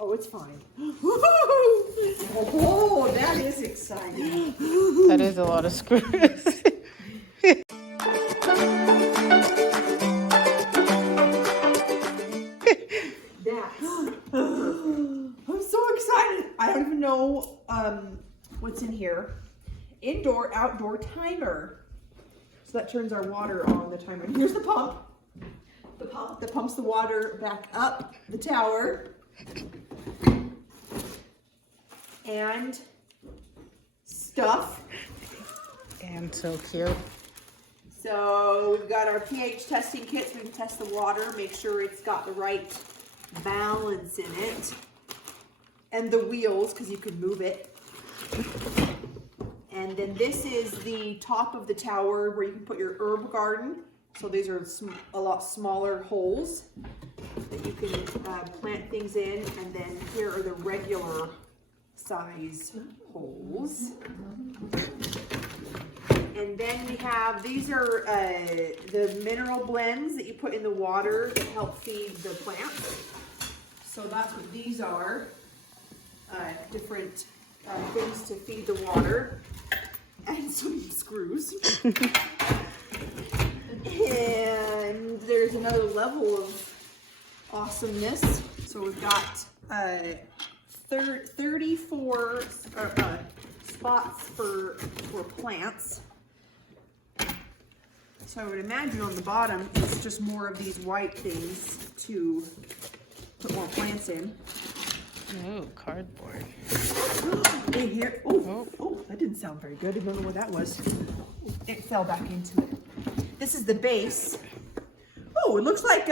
Oh, it's fine. Oh, that is exciting. That is a lot of screws. I'm so excited. I don't even know what's in here. Indoor, outdoor timer. So that turns our water on the timer. And here's the pump. The pump that pumps the water back up the tower. And stuff. And so cute. So we've got our pH testing kits. We can test the water, make sure it's got the right balance in it. And the wheels, because you can move it. And then this is the top of the tower where you can put your herb garden. So these are a lot smaller holes that you can plant things in. And then here are the regular size holes. And then we have, these are the mineral blends that you put in the water that help feed the plants. So that's what these are, different things to feed the water. And some screws. And there's another level of awesomeness. So we've got 34 spots for plants. So I would imagine on the bottom it's just more of these white things to put more plants in. Ooh, cardboard. In here, oh, that didn't sound very good. I don't know what that was. It fell back into it. This is the base. Oh, it looks like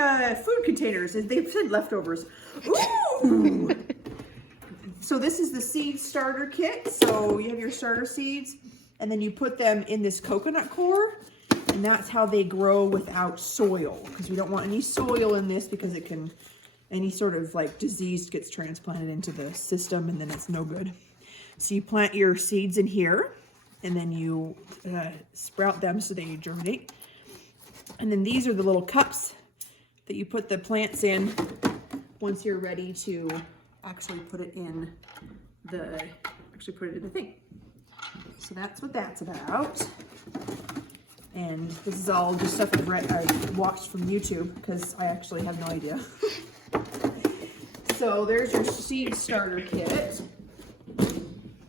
food containers. They've said leftovers. Ooh! So this is the seed starter kit. So you have your starter seeds, and then you put them in this coconut core, and that's how they grow without soil. Because we don't want any soil in this because it can, any sort of like disease gets transplanted into the system, and then it's no good. So you plant your seeds in here, and then you sprout them so they germinate. And then these are the little cups that you put the plants in once you're ready to actually put it in the thing. So that's what that's about. And this is all just stuff I've watched from YouTube because I actually have no idea. So there's your seed starter kit.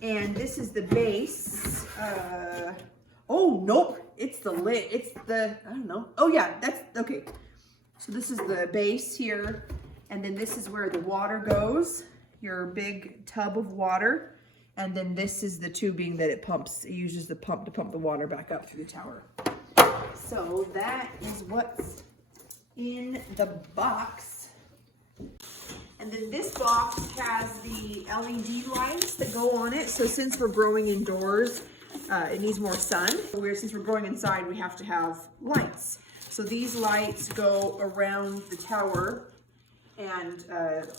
And this is the base. Oh, nope. It's the lid. It's the, I don't know. Oh, yeah, that's, okay. So this is the base here. And then this is where the water goes. Your big tub of water. And then this is the tubing that it pumps. It uses the pump to pump the water back up through the tower. So that is what's in the box. And then this box has the LED lights that go on it. So since we're growing indoors, it needs more sun. Since we're growing inside, we have to have lights. So these lights go around the tower and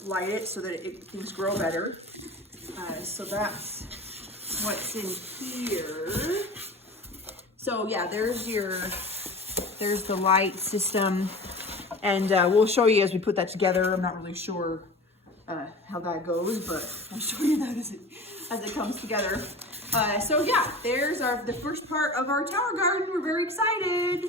light it so that things grow better. So that's what's in here. So yeah, there's the light system. And we'll show you as we put that together. I'm not really sure how that goes, but I'll show you that as it comes together. So yeah, there's the first part of our tower garden. We're very excited.